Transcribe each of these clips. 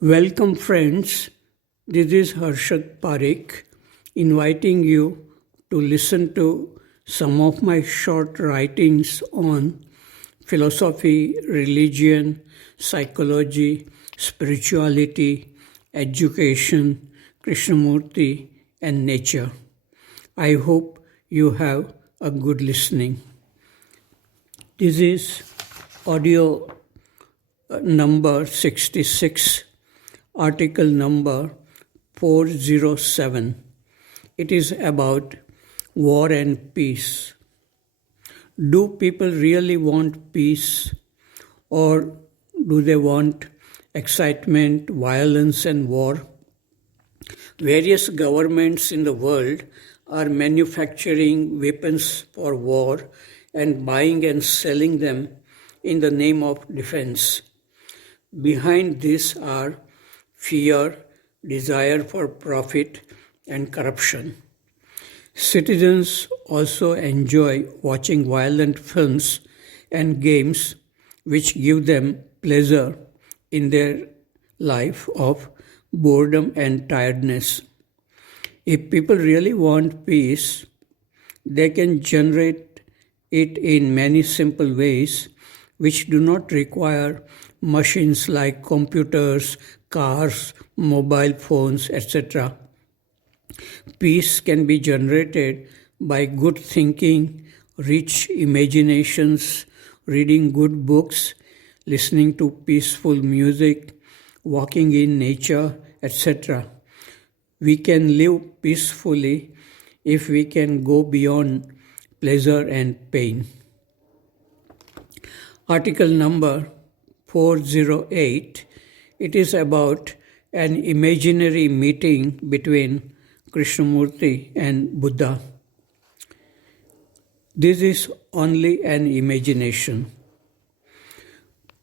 Welcome, friends. This is Harshad Parekh inviting you to listen to some of my short writings on philosophy, religion, psychology, spirituality, education, Krishnamurti, and nature. I hope you have a good listening. This is audio number 66. Article number 407. It is about war and peace. Do people really want peace, or do they want excitement, violence, and war? Various governments in the world are manufacturing weapons for war and buying and selling them in the name of defense. Behind this are fear, desire for profit, and corruption. Citizens also enjoy watching violent films and games which give them pleasure in their life of boredom and tiredness. If people really want peace, they can generate it in many simple ways which do not require machines like computers, cars, mobile phones, etc. Peace can be generated by good thinking, rich imaginations, reading good books, listening to peaceful music, walking in nature, etc. We can live peacefully if we can go beyond pleasure and pain. Article number 408. It is about an imaginary meeting between Krishnamurti and Buddha. This is only an imagination.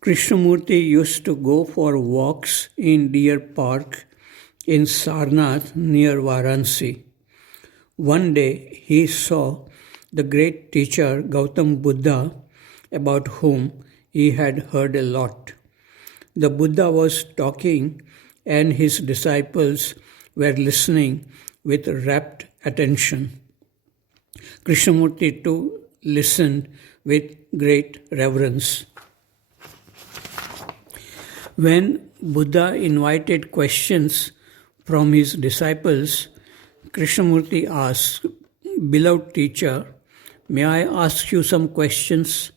Krishnamurti used to go for walks in Deer Park in Sarnath near Varanasi. One day he saw the great teacher Gautam Buddha, about whom he had heard a lot. The Buddha was talking and his disciples were listening with rapt attention. Krishnamurti too listened with great reverence. When Buddha invited questions from his disciples, Krishnamurti asked, "Beloved teacher, may I ask you some questions?"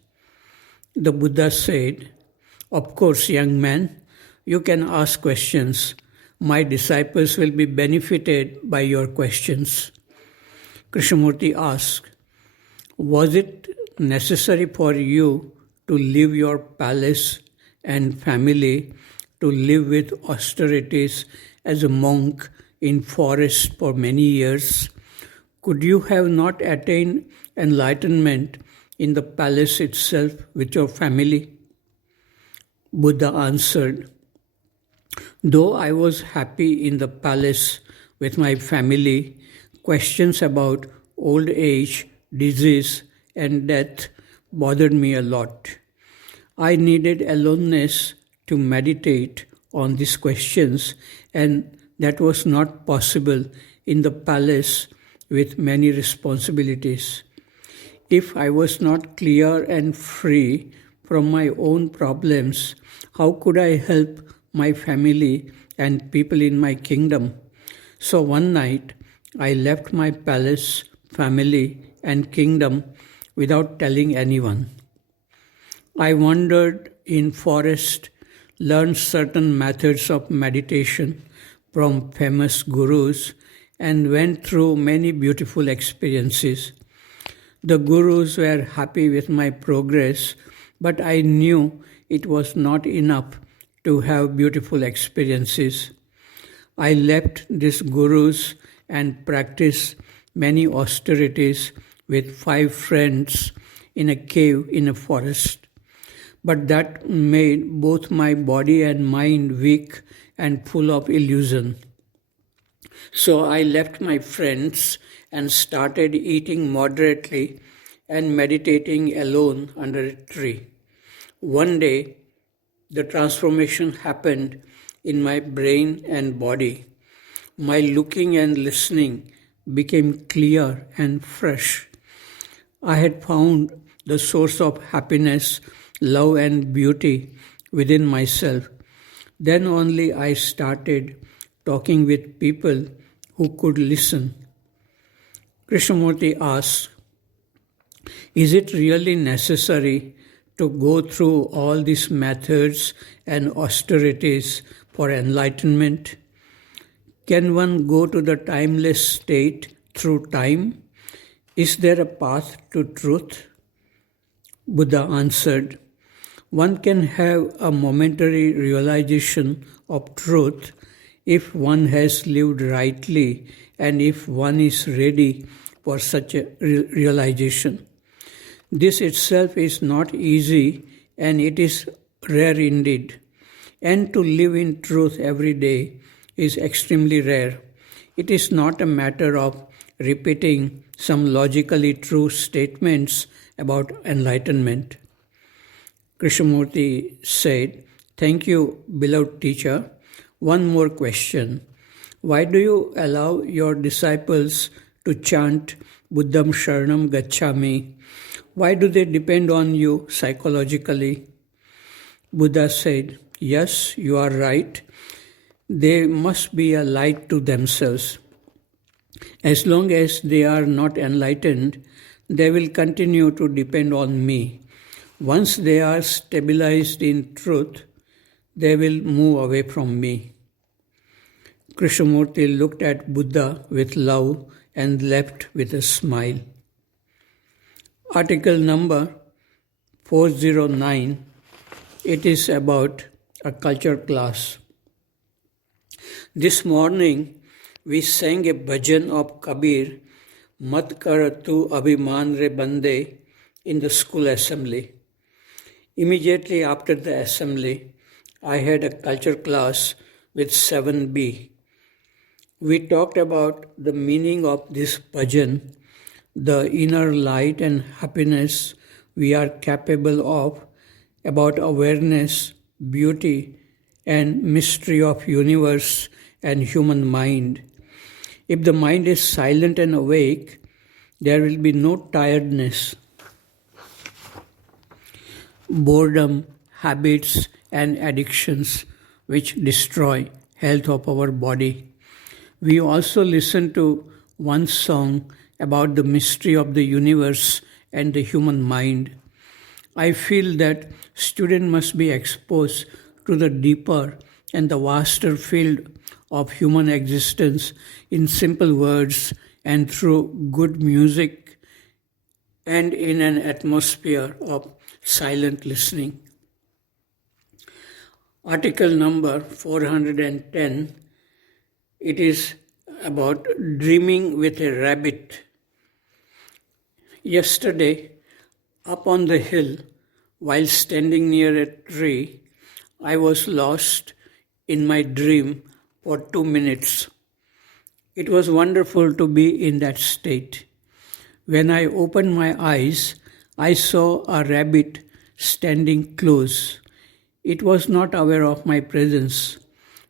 The Buddha said, "Of course, young man, you can ask questions. My disciples will be benefited by your questions." Krishnamurti asked, "Was it necessary for you to leave your palace and family to live with austerities as a monk in forest for many years? Could you have not attained enlightenment in the palace itself with your family?" Buddha answered, "Though I was happy in the palace with my family, questions about old age, disease, and death bothered me a lot. I needed aloneness to meditate on these questions, and that was not possible in the palace with many responsibilities. If I was not clear and free from my own problems, how could I help my family and people in my kingdom? So one night, I left my palace, family, and kingdom without telling anyone. I wandered in forest, learned certain methods of meditation from famous gurus, and went through many beautiful experiences. The gurus were happy with my progress, but I knew it was not enough to have beautiful experiences. I left these gurus and practiced many austerities with 5 friends in a cave in a forest. But that made both my body and mind weak and full of illusion. So I left my friends and started eating moderately and meditating alone under a tree. One day, the transformation happened in my brain and body. My looking and listening became clear and fresh. I had found the source of happiness, love, and beauty within myself. Then only I started talking with people who could listen. Krishnamurti asks, is it really necessary to go through all these methods and austerities for enlightenment? Can one go to the timeless state through time? Is there a path to truth? Buddha answered, one can have a momentary realization of truth if one has lived rightly and if one is ready for such a realization. This itself is not easy and it is rare indeed. And to live in truth every day is extremely rare. It is not a matter of repeating some logically true statements about enlightenment. Krishnamurti said, thank you, beloved teacher. One more question. Why do you allow your disciples to chant Buddham Sharanam Gacchami? Why do they depend on you psychologically? Buddha said, yes, you are right. They must be a light to themselves. As long as they are not enlightened, they will continue to depend on me. Once they are stabilized in truth, they will move away from me. Krishnamurti looked at Buddha with love and left with a smile. Article number 409. It is about a culture class. This morning we sang a bhajan of Kabir, Mat kar tu abhiman re bande, in the school assembly. Immediately after the assembly, I had a culture class with 7B. We talked about the meaning of this bhajan, the inner light and happiness we are capable of, about awareness, beauty, and mystery of universe and human mind. If the mind is silent and awake, there will be no tiredness, boredom, habits, and addictions which destroy health of our body. We also listen to one song about the mystery of the universe and the human mind. I feel that students must be exposed to the deeper and the vaster field of human existence in simple words and through good music and in an atmosphere of silent listening. Article number 410. It is about dreaming with a rabbit. Yesterday, up on the hill, while standing near a tree, I was lost in my dream for 2 minutes. It was wonderful to be in that state. When I opened my eyes, I saw a rabbit standing close. It was not aware of my presence.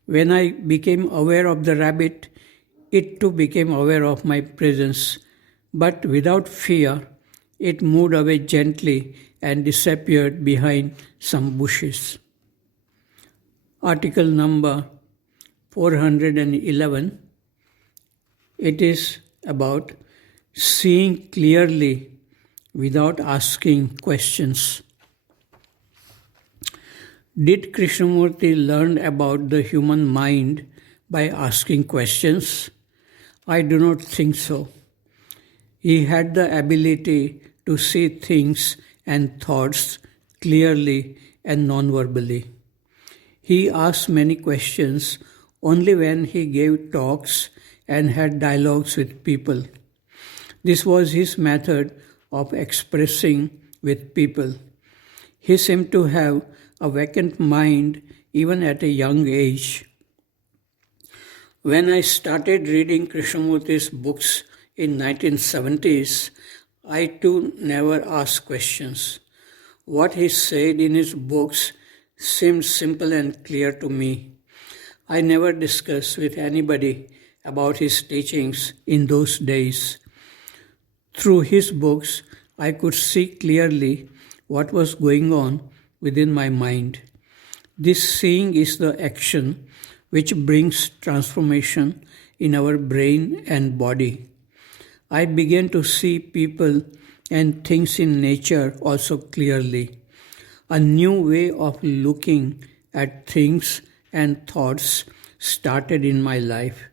When I became aware of the rabbit, it too became aware of my presence, but without fear, it moved away gently and disappeared behind some bushes. Article number 411. It is about seeing clearly without asking questions. Did Krishnamurti learn about the human mind by asking questions? I do not think so. He had the ability to see things and thoughts clearly and non-verbally. He asked many questions only when he gave talks and had dialogues with people. This was his method of expressing with people. He seemed to have a vacant mind even at a young age. When I started reading Krishnamurti's books in 1970s, I too never asked questions. What he said in his books seemed simple and clear to me. I never discussed with anybody about his teachings in those days. Through his books, I could see clearly what was going on within my mind. This seeing is the action which brings transformation in our brain and body. I began to see people and things in nature also clearly. A new way of looking at things and thoughts started in my life.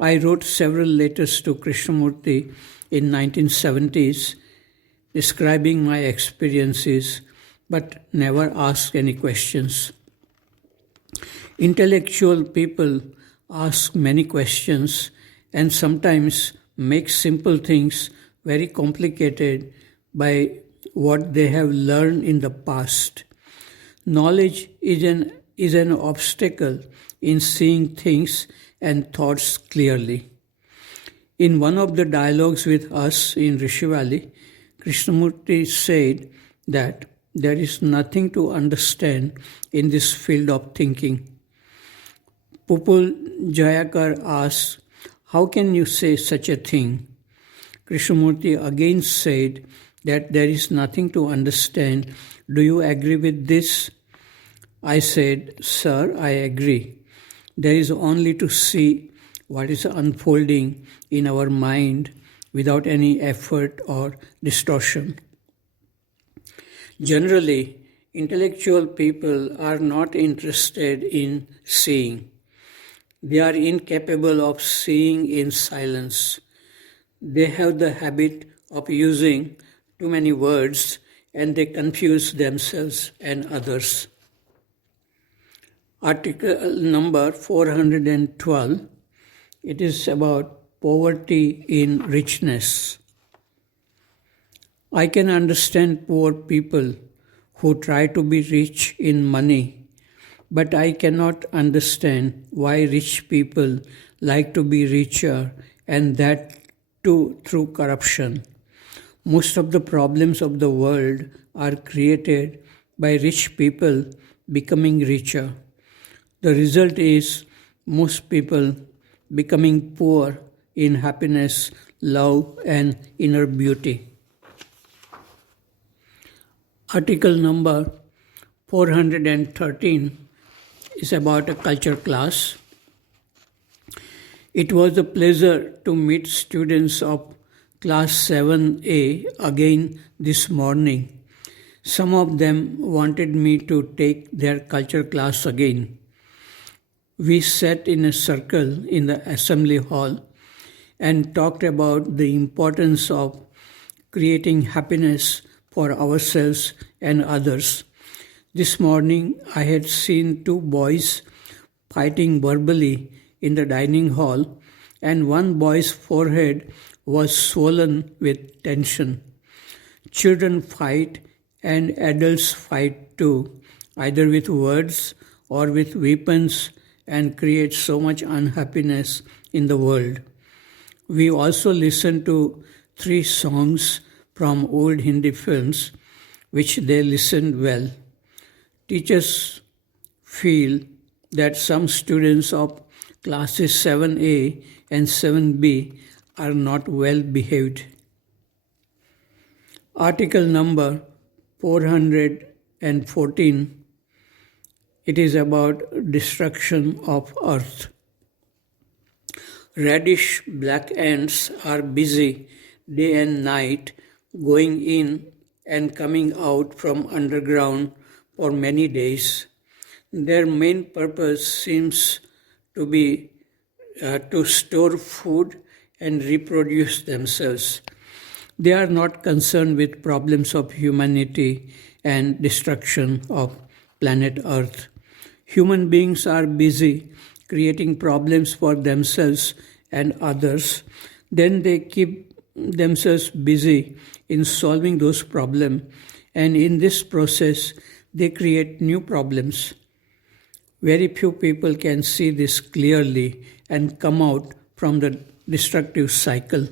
I wrote several letters to Krishnamurti in 1970s describing my experiences but never asked any questions. Intellectual people ask many questions and sometimes make simple things very complicated by what they have learned in the past. Knowledge is an obstacle in seeing things and thoughts clearly. In one of the dialogues with us in Rishi Valley, Krishnamurti said that there is nothing to understand in this field of thinking. Pupul Jayakar asked, "How can you say such a thing?" Krishnamurti again said that there is nothing to understand. Do you agree with this? I said, "Sir, I agree. There is only to see what is unfolding in our mind without any effort or distortion." Generally, intellectual people are not interested in seeing. They are incapable of seeing in silence. They have the habit of using too many words and they confuse themselves and others. Article number 412, it is about poverty in richness. I can understand poor people who try to be rich in money, but I cannot understand why rich people like to be richer and that too through corruption. Most of the problems of the world are created by rich people becoming richer. The result is most people becoming poor in happiness, love, and inner beauty. Article number 413 is about a culture class. It was a pleasure to meet students of class 7A again this morning. Some of them wanted me to take their culture class again. We sat in a circle in the assembly hall and talked about the importance of creating happiness for ourselves and others. This morning I had seen two boys fighting verbally in the dining hall, and one boy's forehead was swollen with tension. Children fight and adults fight too, either with words or with weapons, and create so much unhappiness in the world. We also listened to 3 songs from old Hindi films, which they listened well. Teachers feel that some students of classes 7A and 7B are not well behaved. Article number 414, it is about destruction of earth. Reddish black ants are busy day and night going in and coming out from underground for many days. Their main purpose seems to be to store food and reproduce themselves. They are not concerned with problems of humanity and destruction of planet Earth. Human beings are busy creating problems for themselves and others. Then they keep themselves busy in solving those problems, and in this process they create new problems. Very few people can see this clearly and come out from the destructive cycle.